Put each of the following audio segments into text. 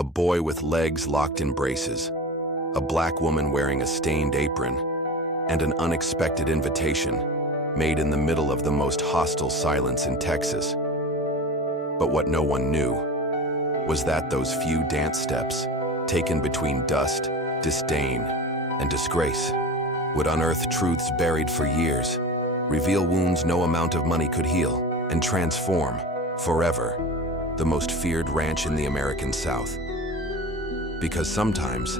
a boy with legs locked in braces, a black woman wearing a stained apron, and an unexpected invitation made in the middle of the most hostile silence in Texas. But what no one knew was that those few dance steps, taken between dust, disdain, and disgrace, would unearth truths buried for years, reveal wounds no amount of money could heal, and transform, forever, the most feared ranch in the American South. Because sometimes,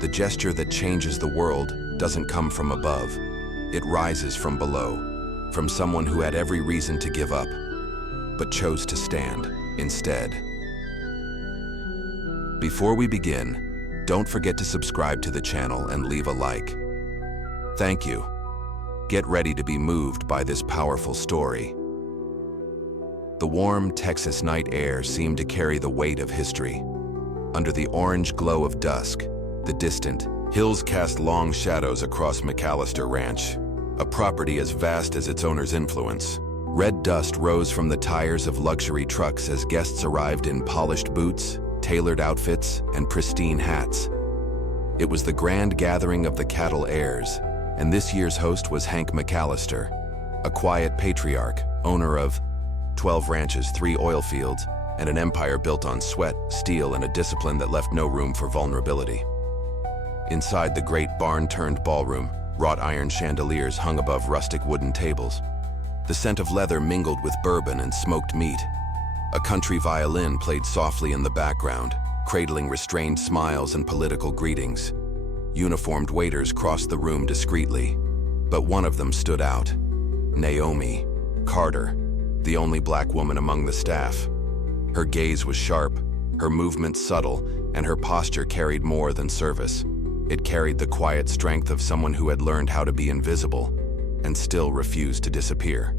the gesture that changes the world doesn't come from above. It rises from below, from someone who had every reason to give up, but chose to stand instead. Before we begin, don't forget to subscribe to the channel and leave a like. Thank you. Get ready to be moved by this powerful story. The warm Texas night air seemed to carry the weight of history. Under the orange glow of dusk, the distant hills cast long shadows across McAllister Ranch, a property as vast as its owner's influence. Red dust rose from the tires of luxury trucks as guests arrived in polished boots, tailored outfits, and pristine hats. It was the grand gathering of the cattle heirs, and this year's host was Hank McAllister, a quiet patriarch, owner of 12 ranches, 3 oil fields, and an empire built on sweat, steel, and a discipline that left no room for vulnerability. Inside the great barn-turned ballroom, wrought iron chandeliers hung above rustic wooden tables. The scent of leather mingled with bourbon and smoked meat. A country violin played softly in the background, cradling restrained smiles and political greetings. Uniformed waiters crossed the room discreetly, but one of them stood out. Naomi Carter, the only black woman among the staff. Her gaze was sharp, her movements subtle, and her posture carried more than service. It carried the quiet strength of someone who had learned how to be invisible and still refused to disappear.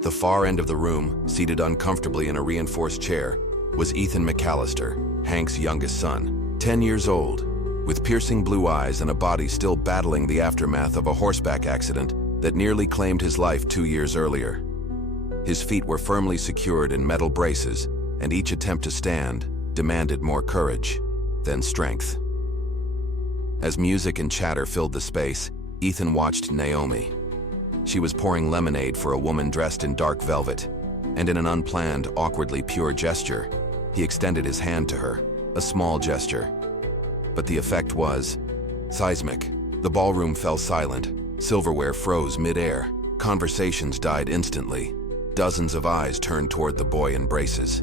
The far end of the room, seated uncomfortably in a reinforced chair, was Ethan McAllister, Hank's youngest son, 10 years old, with piercing blue eyes and a body still battling the aftermath of a horseback accident that nearly claimed his life 2 years earlier. His feet were firmly secured in metal braces, and each attempt to stand demanded more courage than strength. As music and chatter filled the space, Ethan watched Naomi. She was pouring lemonade for a woman dressed in dark velvet, and in an unplanned, awkwardly pure gesture, he extended his hand to her, a small gesture. But the effect was seismic. The ballroom fell silent, silverware froze mid-air, conversations died instantly, dozens of eyes turned toward the boy in braces,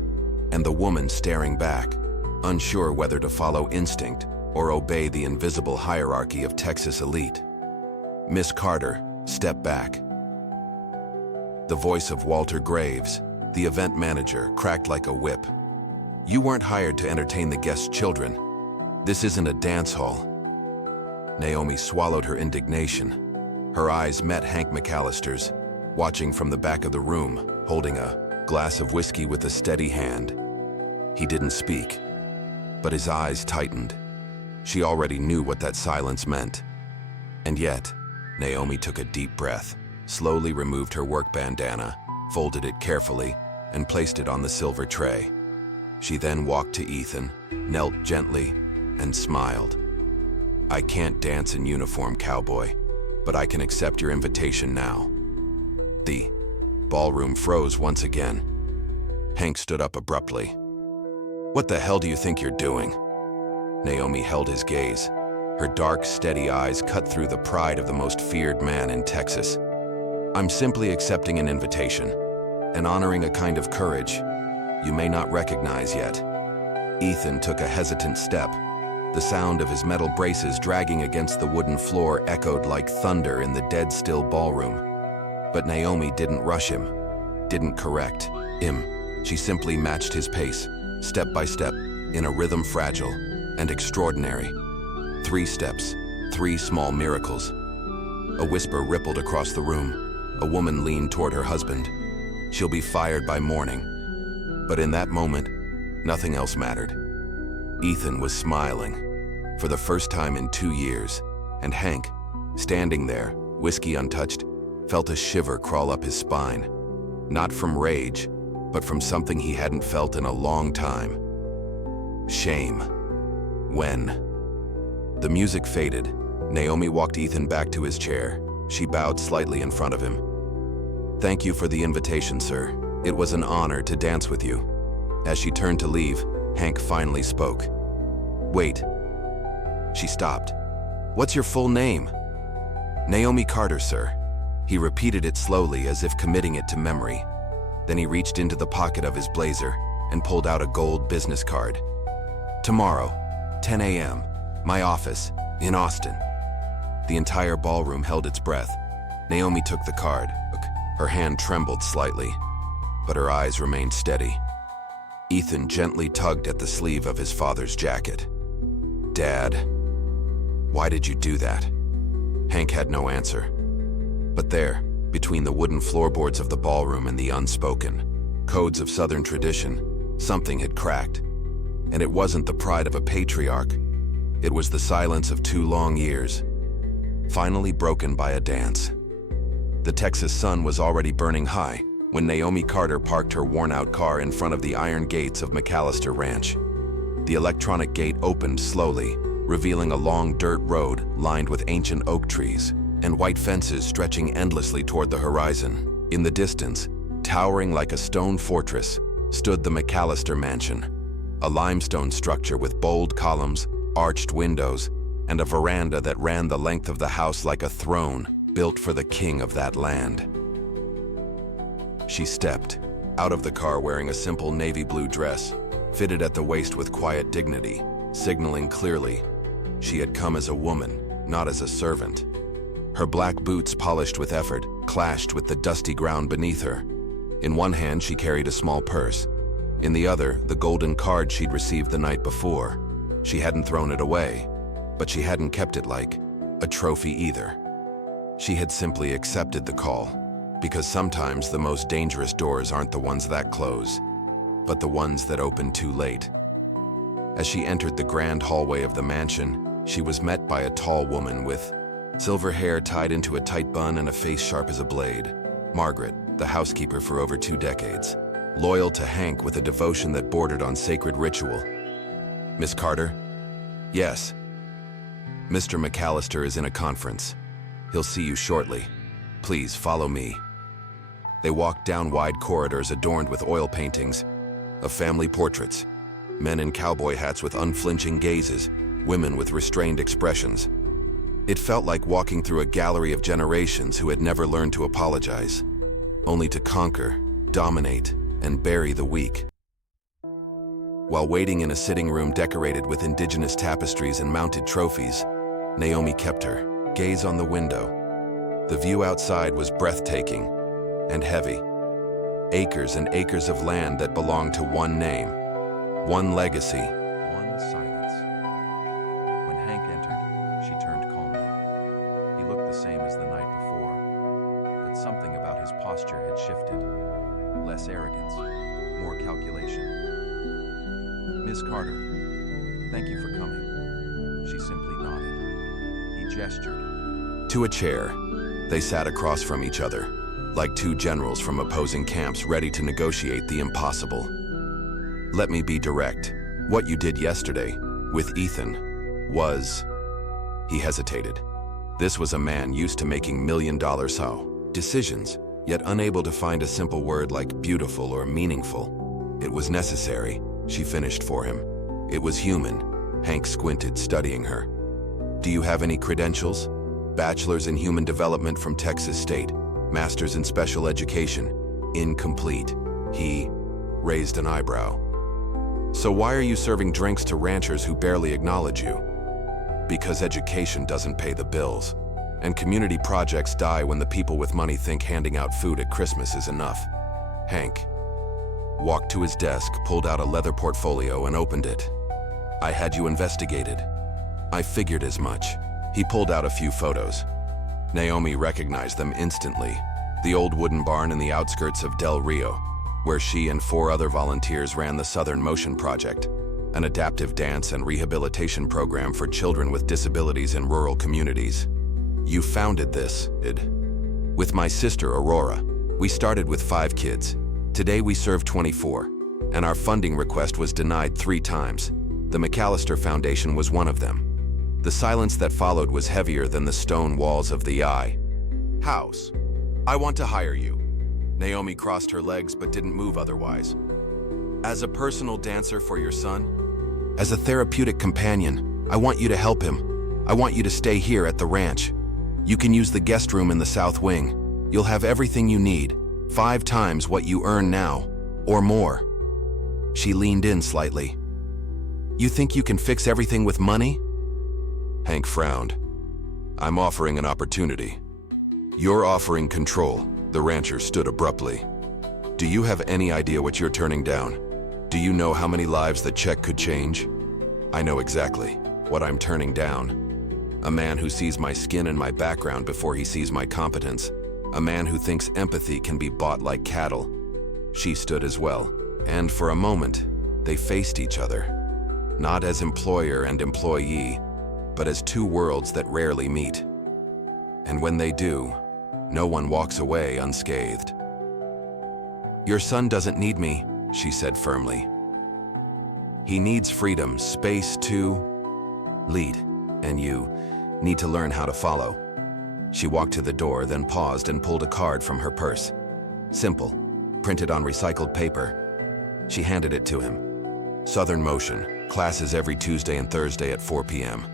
and the woman staring back, unsure whether to follow instinct or obey the invisible hierarchy of Texas elite. Miss Carter stepped back. The voice of Walter Graves, the event manager, cracked like a whip. "You weren't hired to entertain the guests' children. This isn't a dance hall." Naomi swallowed her indignation. Her eyes met Hank McAllister's, watching from the back of the room, holding a glass of whiskey with a steady hand. He didn't speak, but his eyes tightened. She already knew what that silence meant. And yet, Naomi took a deep breath, slowly removed her work bandana, folded it carefully, and placed it on the silver tray. She then walked to Ethan, knelt gently, and smiled. "I can't dance in uniform, cowboy, but I can accept your invitation now." The ballroom froze once again. Hank stood up abruptly. "What the hell do you think you're doing?" Naomi held his gaze. Her dark, steady eyes cut through the pride of the most feared man in Texas. "I'm simply accepting an invitation and honoring a kind of courage you may not recognize yet." Ethan took a hesitant step. The sound of his metal braces dragging against the wooden floor echoed like thunder in the dead-still ballroom. But Naomi didn't rush him, didn't correct him. She simply matched his pace, step by step, in a rhythm fragile and extraordinary. 3 steps, 3 small miracles. A whisper rippled across the room. A woman leaned toward her husband. "She'll be fired by morning." But in that moment, nothing else mattered. Ethan was smiling, for the first time in 2 years, and Hank, standing there, whiskey untouched, felt a shiver crawl up his spine. Not from rage, but from something he hadn't felt in a long time. Shame. When the music faded, Naomi walked Ethan back to his chair. She bowed slightly in front of him. "Thank you for the invitation, sir. It was an honor to dance with you." As she turned to leave, Hank finally spoke. "Wait." She stopped. "What's your full name?" "Naomi Carter, sir." He repeated it slowly, as if committing it to memory. Then he reached into the pocket of his blazer and pulled out a gold business card. "Tomorrow, 10 a.m., my office, in Austin." The entire ballroom held its breath. Naomi took the card. Her hand trembled slightly, but her eyes remained steady. Ethan gently tugged at the sleeve of his father's jacket. "Dad, why did you do that?" Hank had no answer. But there, between the wooden floorboards of the ballroom and the unspoken codes of Southern tradition, something had cracked. And it wasn't the pride of a patriarch. It was the silence of 2 long years, finally broken by a dance. The Texas sun was already burning high when Naomi Carter parked her worn-out car in front of the iron gates of McAllister Ranch. The electronic gate opened slowly, revealing a long dirt road lined with ancient oak trees and white fences stretching endlessly toward the horizon. In the distance, towering like a stone fortress, stood the McAllister Mansion, a limestone structure with bold columns, arched windows, and a veranda that ran the length of the house like a throne built for the king of that land. She stepped out of the car wearing a simple navy blue dress, fitted at the waist with quiet dignity, signaling clearly she had come as a woman, not as a servant. Her black boots, polished with effort, clashed with the dusty ground beneath her. In one hand, she carried a small purse. In the other, the golden card she'd received the night before. She hadn't thrown it away, but she hadn't kept it like a trophy either. She had simply accepted the call, because sometimes the most dangerous doors aren't the ones that close, but the ones that open too late. As she entered the grand hallway of the mansion, she was met by a tall woman with silver hair tied into a tight bun and a face sharp as a blade. Margaret, the housekeeper for over 2 decades, loyal to Hank with a devotion that bordered on sacred ritual. "Miss Carter?" "Yes." "Mr. McAllister is in a conference. He'll see you shortly. Please follow me." They walked down wide corridors adorned with oil paintings of family portraits, men in cowboy hats with unflinching gazes, women with restrained expressions. It felt like walking through a gallery of generations who had never learned to apologize, only to conquer, dominate, and bury the weak. While waiting in a sitting room decorated with indigenous tapestries and mounted trophies, Naomi kept her gaze on the window. The view outside was breathtaking and heavy. Acres and acres of land that belonged to one name, one legacy, one silence. When Hank entered, she turned calmly. He looked the same as the night before, but something about his posture had shifted. Less arrogance, more calculation. "Miss Carter, thank you for coming." She simply nodded. He gestured to a chair. They sat across from each other, like 2 generals from opposing camps ready to negotiate the impossible. "Let me be direct. What you did yesterday with Ethan was..." He hesitated. This was a man used to making $1,000,000 decisions, yet unable to find a simple word like beautiful or meaningful. "It was necessary," she finished for him. "It was human." Hank squinted, studying her. "Do you have any credentials?" "Bachelor's in Human Development from Texas State. Master's in Special Education." "Incomplete." He raised an eyebrow. "So why are you serving drinks to ranchers who barely acknowledge you?" "Because education doesn't pay the bills. And community projects die when the people with money think handing out food at Christmas is enough." Hank walked to his desk, pulled out a leather portfolio, and opened it. "I had you investigated. I figured as much." He pulled out a few photos. Naomi recognized them instantly. The old wooden barn in the outskirts of Del Rio, where she and 4 other volunteers ran the Southern Motion Project, an adaptive dance and rehabilitation program for children with disabilities in rural communities. "You founded this, with my sister Aurora. We started with 5 kids. Today we serve 24, and our funding request was denied 3 times. The McAllister Foundation was one of them. The silence that followed was heavier than the stone walls of the house. I want to hire you. Naomi crossed her legs but didn't move otherwise. As a personal dancer for your son? As a therapeutic companion, I want you to help him. I want you to stay here at the ranch. You can use the guest room in the south wing. You'll have everything you need, 5 times what you earn now, or more. She leaned in slightly. You think you can fix everything with money? Hank frowned. I'm offering an opportunity. You're offering control. The rancher stood abruptly. Do you have any idea what you're turning down? Do you know how many lives the check could change? I know exactly what I'm turning down. A man who sees my skin and my background before he sees my competence. A man who thinks empathy can be bought like cattle. She stood as well, and for a moment, they faced each other. Not as employer and employee, but as 2 worlds that rarely meet. And when they do, no one walks away unscathed. Your son doesn't need me, she said firmly. He needs freedom, space to lead, and you need to learn how to follow. She walked to the door, then paused and pulled a card from her purse. Simple, printed on recycled paper. She handed it to him. Southern Motion, classes every Tuesday and Thursday at 4 p.m.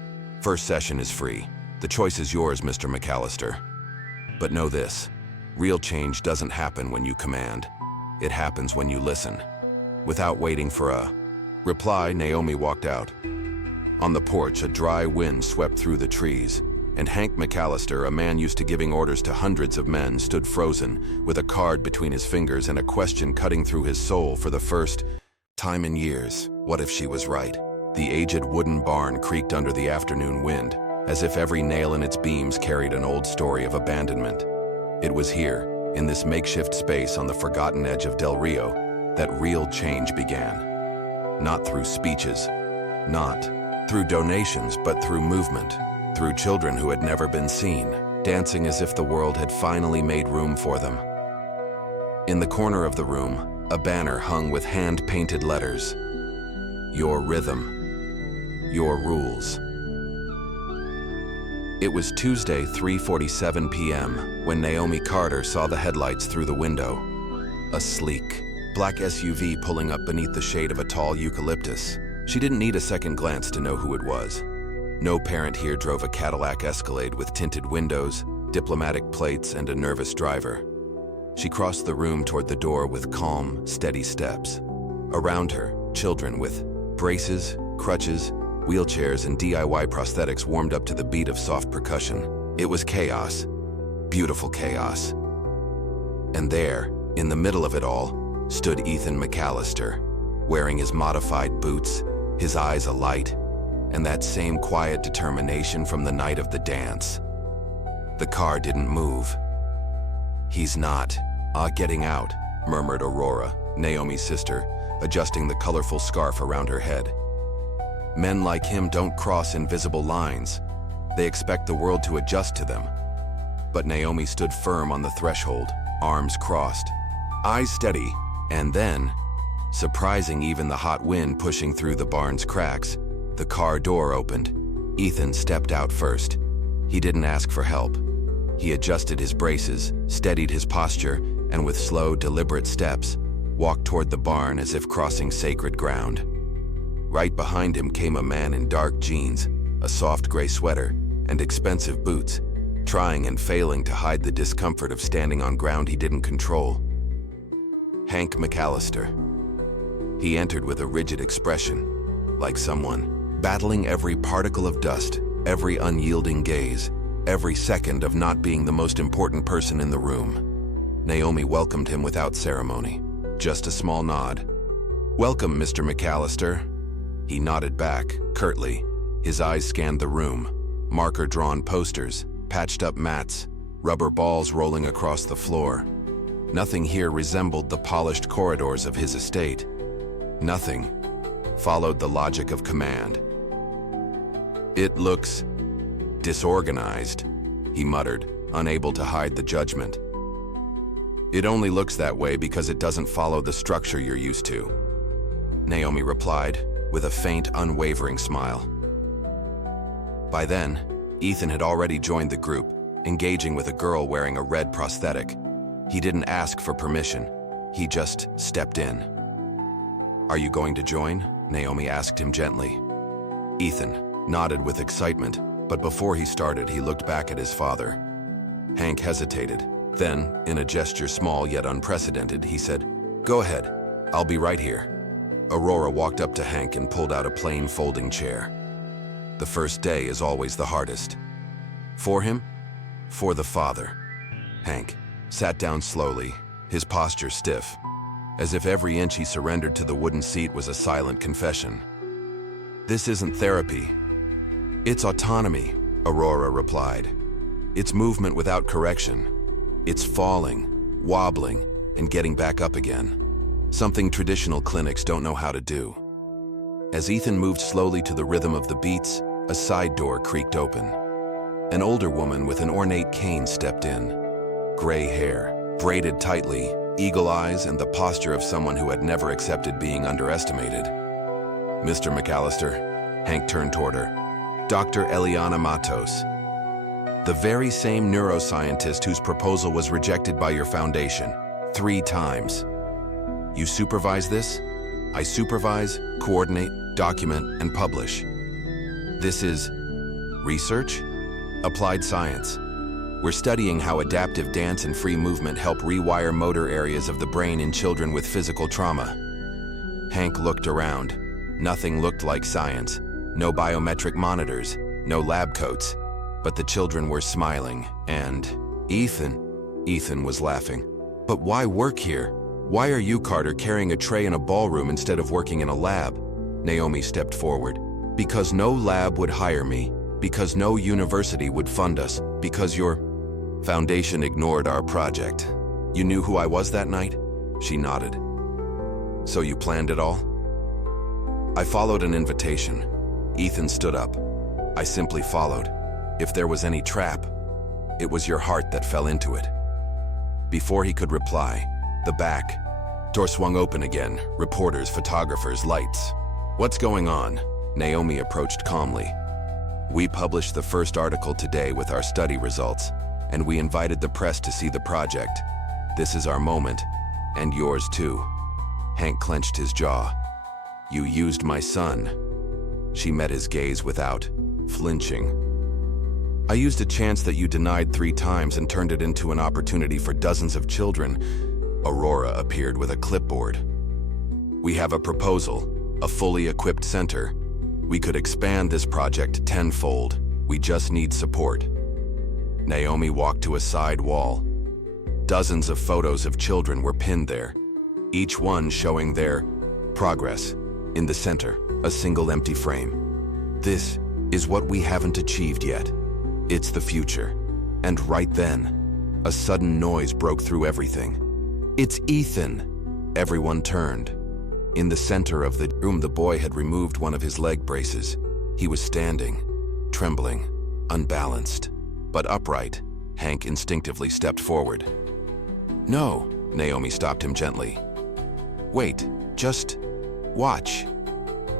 First session is free. The choice is yours, Mr. McAllister. But know this, real change doesn't happen when you command. It happens when you listen. Without waiting for a reply, Naomi walked out. On the porch, a dry wind swept through the trees, and Hank McAllister, a man used to giving orders to hundreds of men, stood frozen, with a card between his fingers and a question cutting through his soul for the first time in years. What if she was right? The aged wooden barn creaked under the afternoon wind, as if every nail in its beams carried an old story of abandonment. It was here, in this makeshift space on the forgotten edge of Del Rio, that real change began. Not through speeches, not through donations, but through movement, through children who had never been seen, dancing as if the world had finally made room for them. In the corner of the room, a banner hung with hand-painted letters. Your rhythm. Your rules. It was Tuesday, 3:47 p.m., when Naomi Carter saw the headlights through the window. A sleek, black SUV pulling up beneath the shade of a tall eucalyptus. She didn't need a second glance to know who it was. No parent here drove a Cadillac Escalade with tinted windows, diplomatic plates, and a nervous driver. She crossed the room toward the door with calm, steady steps. Around her, children with braces, crutches, wheelchairs, and DIY prosthetics warmed up to the beat of soft percussion. It was chaos. Beautiful chaos. And there, in the middle of it all, stood Ethan McAllister, wearing his modified boots, his eyes alight, and that same quiet determination from the night of the dance. The car didn't move. He's not getting out, murmured Aurora, Naomi's sister, adjusting the colorful scarf around her head. Men like him don't cross invisible lines. They expect the world to adjust to them. But Naomi stood firm on the threshold, arms crossed, eyes steady, and then, surprising even the hot wind pushing through the barn's cracks, the car door opened. Ethan stepped out first. He didn't ask for help. He adjusted his braces, steadied his posture, and with slow, deliberate steps, walked toward the barn as if crossing sacred ground. Right behind him came a man in dark jeans, a soft gray sweater, and expensive boots, trying and failing to hide the discomfort of standing on ground he didn't control. Hank McAllister. He entered with a rigid expression, like someone battling every particle of dust, every unyielding gaze, every second of not being the most important person in the room. Naomi welcomed him without ceremony, just a small nod. Welcome, Mr. McAllister. He nodded back, curtly. His eyes scanned the room. Marker-drawn posters, patched-up mats, rubber balls rolling across the floor. Nothing here resembled the polished corridors of his estate. Nothing followed the logic of command. It looks disorganized, he muttered, unable to hide the judgment. It only looks that way because it doesn't follow the structure you're used to, Naomi replied, with a faint, unwavering smile. By then, Ethan had already joined the group, engaging with a girl wearing a red prosthetic. He didn't ask for permission. He just stepped in. "Are you going to join?" Naomi asked him gently. Ethan nodded with excitement, but before he started, he looked back at his father. Hank hesitated. Then, in a gesture small yet unprecedented, he said, "Go ahead. I'll be right here." Aurora walked up to Hank and pulled out a plain folding chair. The first day is always the hardest. For him, for the father. Hank sat down slowly, his posture stiff, as if every inch he surrendered to the wooden seat was a silent confession. "This isn't therapy. It's autonomy," Aurora replied. "It's movement without correction. It's falling, wobbling, and getting back up again. Something traditional clinics don't know how to do." As Ethan moved slowly to the rhythm of the beats, a side door creaked open. An older woman with an ornate cane stepped in. Gray hair, braided tightly, eagle eyes, and the posture of someone who had never accepted being underestimated. "Mr. McAllister," Hank turned toward her. "Dr. Eliana Matos. The very same neuroscientist whose proposal was rejected by your foundation 3 times. You supervise this? I supervise, coordinate, document, and publish. This is research? Applied science. We're studying how adaptive dance and free movement help rewire motor areas of the brain in children with physical trauma." Hank looked around. Nothing looked like science. No biometric monitors, no lab coats. But the children were smiling, and Ethan was laughing. "But why work here? Why are you, Carter, carrying a tray in a ballroom instead of working in a lab?" Naomi stepped forward. "Because no lab would hire me, because no university would fund us, because your foundation ignored our project. You knew who I was that night?" She nodded. "So you planned it all?" "I followed an invitation." Ethan stood up. "I simply followed. If there was any trap, it was your heart that fell into it." Before he could reply, the back door swung open again. Reporters, photographers, lights. "What's going on?" Naomi approached calmly. "We published the first article today with our study results, and we invited the press to see the project. This is our moment, and yours too." Hank clenched his jaw. "You used my son." She met his gaze without flinching. "I used a chance that you denied 3 times and turned it into an opportunity for dozens of children." Aurora appeared with a clipboard. "We have a proposal, a fully equipped center. We could expand this project 10-fold. We just need support." Naomi walked to a side wall. Dozens of photos of children were pinned there, each one showing their progress. In the center, a single empty frame. "This is what we haven't achieved yet. It's the future." And right then, a sudden noise broke through everything. "It's Ethan!" Everyone turned. In the center of the room, the boy had removed one of his leg braces. He was standing, trembling, unbalanced, but upright. Hank instinctively stepped forward. "No," Naomi stopped him gently. "Wait, just watch."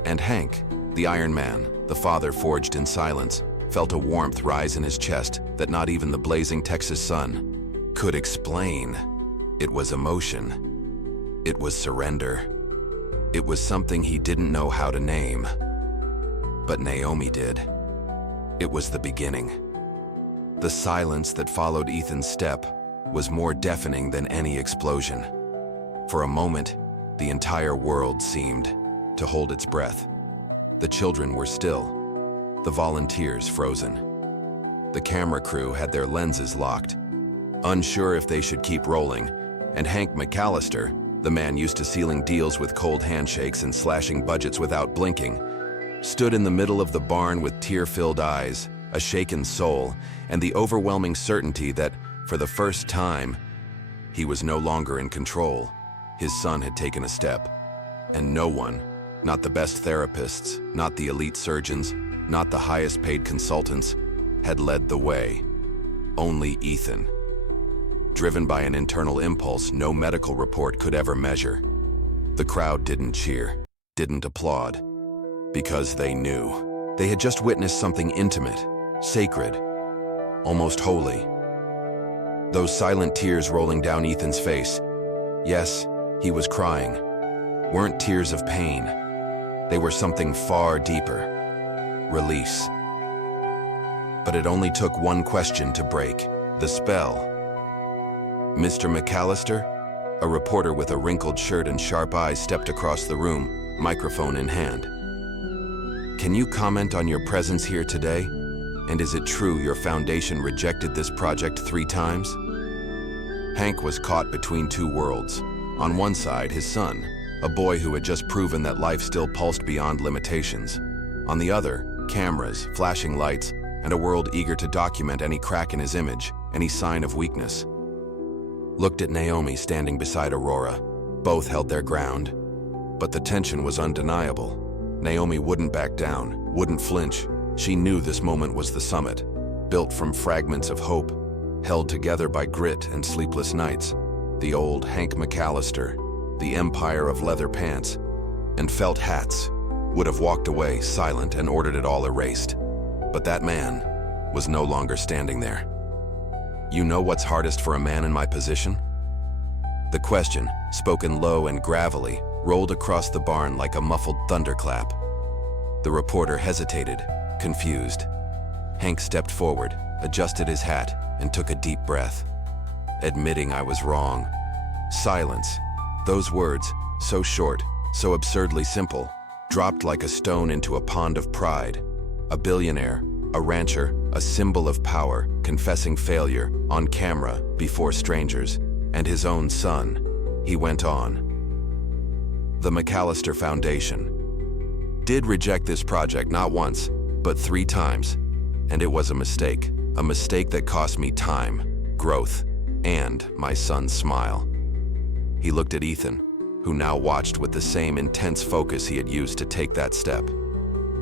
And Hank, the Iron Man, the father forged in silence, felt a warmth rise in his chest that not even the blazing Texas sun could explain. It was emotion. It was surrender. It was something he didn't know how to name. But Naomi did. It was the beginning. The silence that followed Ethan's step was more deafening than any explosion. For a moment, the entire world seemed to hold its breath. The children were still, the volunteers frozen. The camera crew had their lenses locked, unsure if they should keep rolling, and Hank McAllister, the man used to sealing deals with cold handshakes and slashing budgets without blinking, stood in the middle of the barn with tear-filled eyes, a shaken soul, and the overwhelming certainty that, for the first time, he was no longer in control. His son had taken a step, and no one, not the best therapists, not the elite surgeons, not the highest-paid consultants, had led the way. Only Ethan. driven by an internal impulse no medical report could ever measure. The crowd didn't cheer, didn't applaud, because they knew. They had just witnessed something intimate, sacred, almost holy. Those silent tears rolling down Ethan's face. Yes, he was crying. Weren't tears of pain. They were something far deeper. Release. But it only took one question to break the spell. "Mr. McAllister?" A reporter with a wrinkled shirt and sharp eyes stepped across the room, microphone in hand. "Can you comment on your presence here today? And is it true your foundation rejected this project 3 times? Hank was caught between two worlds. On one side, his son, a boy who had just proven that life still pulsed beyond limitations. On the other, cameras, flashing lights, and a world eager to document any crack in his image, any sign of weakness. Looked at Naomi standing beside Aurora. Both held their ground. But the tension was undeniable. Naomi wouldn't back down, wouldn't flinch. She knew this moment was the summit, built from fragments of hope, held together by grit and sleepless nights. The old Hank McAllister, the empire of leather pants and felt hats, would have walked away silent and ordered it all erased. But that man was no longer standing there. "You know what's hardest for a man in my position?" The question, spoken low and gravelly, rolled across the barn like a muffled thunderclap. The reporter hesitated, confused. Hank stepped forward, adjusted his hat, and took a deep breath. "Admitting I was wrong." Silence. Those words, so short, so absurdly simple, dropped like a stone into a pond of pride. A billionaire, a rancher, a symbol of power, confessing failure, on camera, before strangers, and his own son. He went on. "The McAllister Foundation did reject this project not once, but 3 times. And it was a mistake that cost me time, growth, and my son's smile." He looked at Ethan, who now watched with the same intense focus he had used to take that step.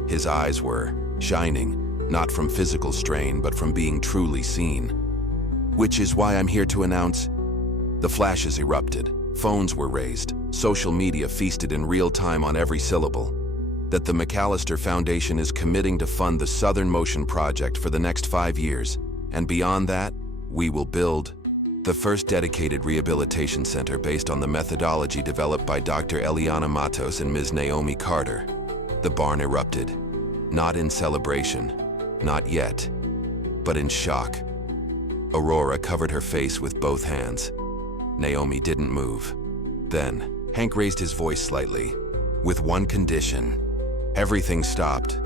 His eyes were shining, not from physical strain, but from being truly seen. "Which is why I'm here to announce..." The flashes erupted, phones were raised, social media feasted in real time on every syllable. "That the McAllister Foundation is committing to fund the Southern Motion Project for the next 5 years, and beyond that, we will build the first dedicated rehabilitation center based on the methodology developed by Dr. Eliana Matos and Ms. Naomi Carter." The barn erupted, not in celebration, not yet, but in shock. Aurora covered her face with both hands. Naomi didn't move. Then, Hank raised his voice slightly. "With one condition. Everything stopped.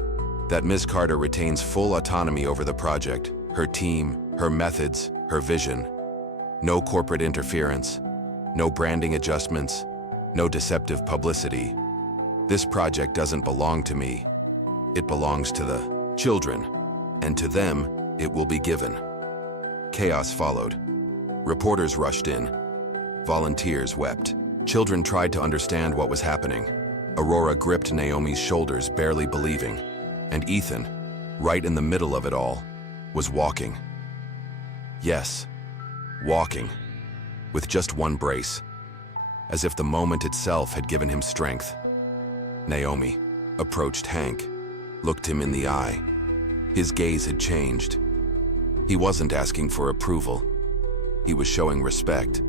That Ms. Carter retains full autonomy over the project, her team, her methods, her vision. No corporate interference, no branding adjustments, no deceptive publicity. This project doesn't belong to me. It belongs to the children, and to them, it will be given." Chaos followed. Reporters rushed in. Volunteers wept. Children tried to understand what was happening. Aurora gripped Naomi's shoulders, barely believing. And Ethan, right in the middle of it all, was walking. Yes, walking, with just one brace, as if the moment itself had given him strength. Naomi approached Hank, looked him in the eye. His gaze had changed. He wasn't asking for approval. He was showing respect.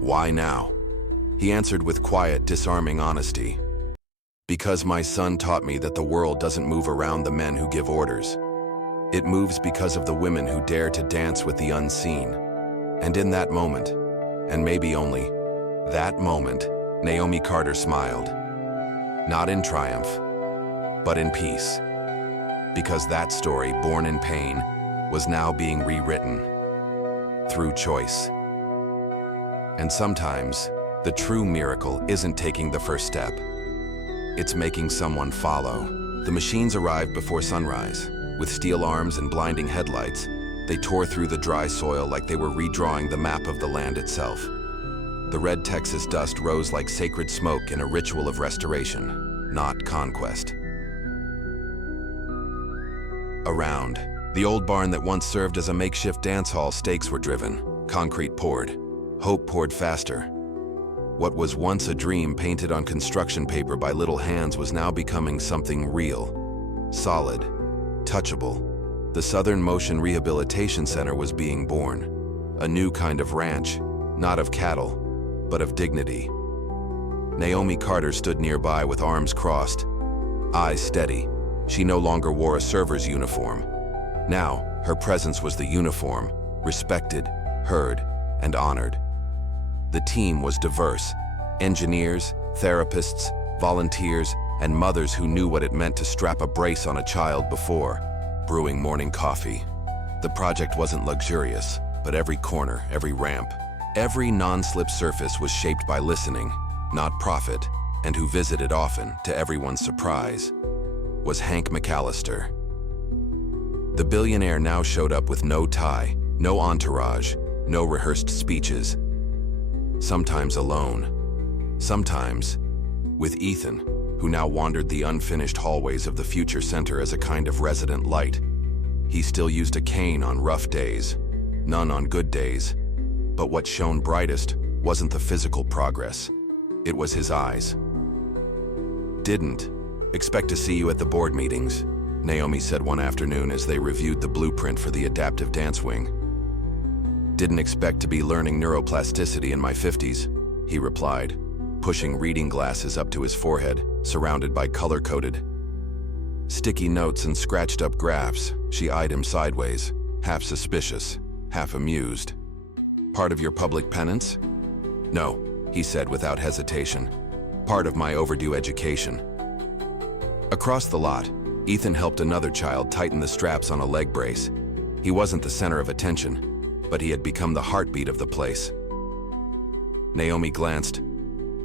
"Why now?" He answered with quiet, disarming honesty. "Because my son taught me that the world doesn't move around the men who give orders. It moves because of the women who dare to dance with the unseen." And in that moment, and maybe only that moment, Naomi Carter smiled. Not in triumph, but in peace. Because that story, born in pain, was now being rewritten through choice. And sometimes, the true miracle isn't taking the first step. It's making someone follow. The machines arrived before sunrise. With steel arms and blinding headlights, they tore through the dry soil like they were redrawing the map of the land itself. The red Texas dust rose like sacred smoke in a ritual of restoration, not conquest. Around the old barn that once served as a makeshift dance hall, stakes were driven. Concrete poured. Hope poured faster. What was once a dream painted on construction paper by little hands was now becoming something real, solid, touchable. The Southern Motion Rehabilitation Center was being born. A new kind of ranch, not of cattle, but of dignity. Naomi Carter stood nearby with arms crossed, eyes steady. She no longer wore a server's uniform. Now, her presence was the uniform, respected, heard, and honored. The team was diverse: engineers, therapists, volunteers, and mothers who knew what it meant to strap a brace on a child before brewing morning coffee. The project wasn't luxurious, but every corner, every ramp, every non-slip surface was shaped by listening, not profit, and who visited often, to everyone's surprise, was Hank McAllister. The billionaire now showed up with no tie, no entourage, no rehearsed speeches. Sometimes alone, sometimes with Ethan, who now wandered the unfinished hallways of the future center as a kind of resident light. He still used a cane on rough days, none on good days. But what shone brightest wasn't the physical progress, it was his eyes. "Didn't expect to see you at the board meetings," Naomi said one afternoon as they reviewed the blueprint for the adaptive dance wing. "Didn't expect to be learning neuroplasticity in my 50s, he replied, pushing reading glasses up to his forehead, surrounded by color-coded sticky notes and scratched-up graphs. She eyed him sideways, half suspicious, half amused. "Part of your public penance?" "No," he said without hesitation. "Part of my overdue education." Across the lot, Ethan helped another child tighten the straps on a leg brace. He wasn't the center of attention, but he had become the heartbeat of the place. Naomi glanced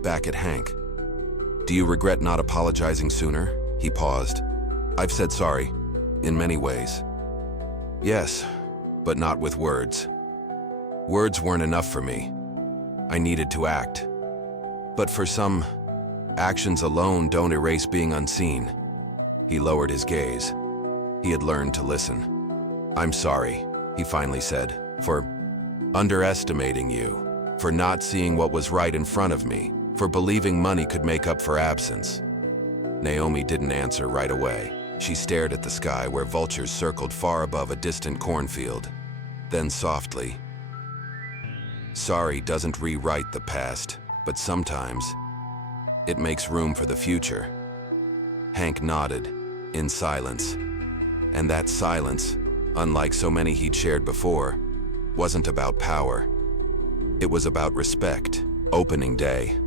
back at Hank. "Do you regret not apologizing sooner?" He paused. "I've said sorry, in many ways." "Yes, but not with words. Words weren't enough for me. I needed to act. But for some, actions alone don't erase being unseen." He lowered his gaze. He had learned to listen. "I'm sorry," he finally said, "for underestimating you, for not seeing what was right in front of me, for believing money could make up for absence." Naomi didn't answer right away. She stared at the sky where vultures circled far above a distant cornfield. Then softly, "Sorry doesn't rewrite the past, but sometimes it makes room for the future." Hank nodded, in silence. And that silence, unlike so many he'd shared before, wasn't about power. It was about respect. Opening day.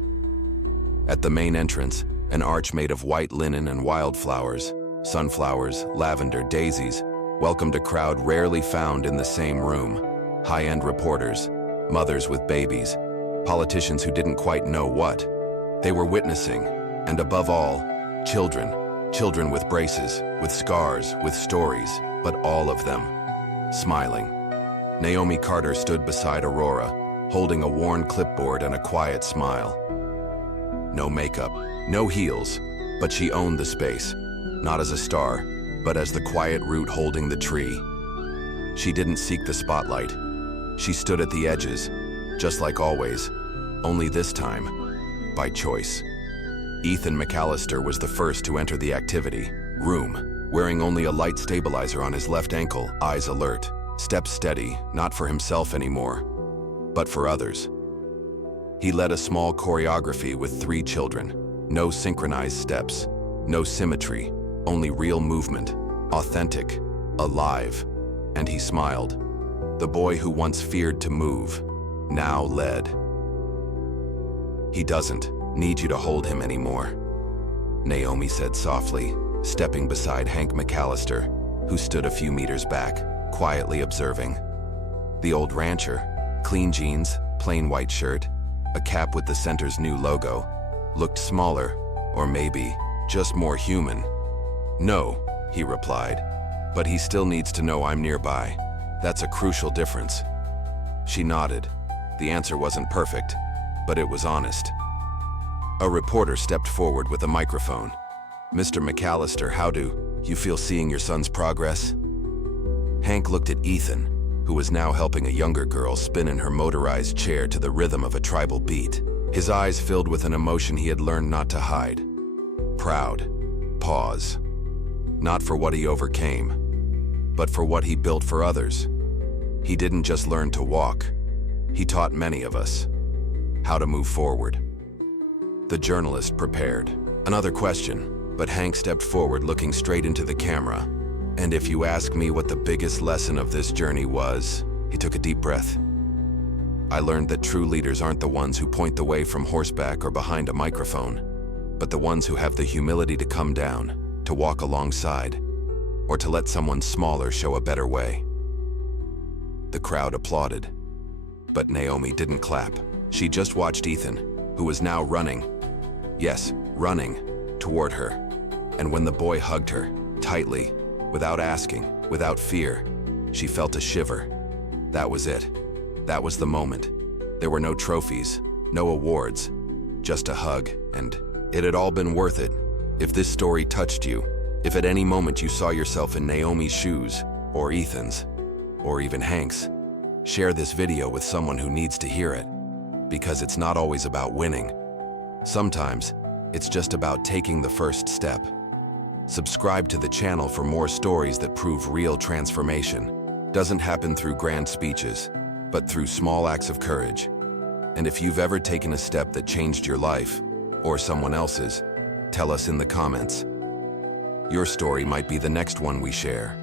At the main entrance, an arch made of white linen and wildflowers, sunflowers, lavender, daisies, welcomed a crowd rarely found in the same room. High-end reporters, mothers with babies, politicians who didn't quite know what they were witnessing, and above all, children. Children with braces, with scars, with stories, but all of them smiling. Naomi Carter stood beside Aurora, holding a worn clipboard and a quiet smile. No makeup, no heels, but she owned the space, not as a star, but as the quiet root holding the tree. She didn't seek the spotlight. She stood at the edges, just like always, only this time, by choice. Ethan McAllister was the first to enter the activity room, wearing only a light stabilizer on his left ankle, eyes alert, steps steady, not for himself anymore, but for others. He led a small choreography with 3 children. No synchronized steps, no symmetry, only real movement, authentic, alive. And he smiled. The boy who once feared to move, now led. "He doesn't need you to hold him anymore," Naomi said softly, stepping beside Hank McAllister, who stood a few meters back, quietly observing. The old rancher, clean jeans, plain white shirt, a cap with the center's new logo, looked smaller, or maybe just more human. "No," he replied, "but he still needs to know I'm nearby. That's a crucial difference." She nodded. The answer wasn't perfect, but it was honest. A reporter stepped forward with a microphone. "Mr. McAllister, how do you feel seeing your son's progress?" Hank looked at Ethan, who was now helping a younger girl spin in her motorized chair to the rhythm of a tribal beat. His eyes filled with an emotion he had learned not to hide. Proud. Pause. Not for what he overcame, but for what he built for others. He didn't just learn to walk. He taught many of us how to move forward. The journalist prepared another question, but Hank stepped forward looking straight into the camera. And if you ask me what the biggest lesson of this journey was, he took a deep breath. I learned that true leaders aren't the ones who point the way from horseback or behind a microphone, but the ones who have the humility to come down, to walk alongside, or to let someone smaller show a better way. The crowd applauded, but Naomi didn't clap. She just watched Ethan, who was now running, yes, running, toward her. And when the boy hugged her, tightly, without asking, without fear, she felt a shiver. That was it. That was the moment. There were no trophies, no awards, just a hug, and it had all been worth it. If this story touched you, if at any moment you saw yourself in Naomi's shoes, or Ethan's, or even Hank's, share this video with someone who needs to hear it, because it's not always about winning. Sometimes, it's just about taking the first step. Subscribe to the channel for more stories that prove real transformation doesn't happen through grand speeches, but through small acts of courage. And if you've ever taken a step that changed your life, or someone else's, tell us in the comments. Your story might be the next one we share.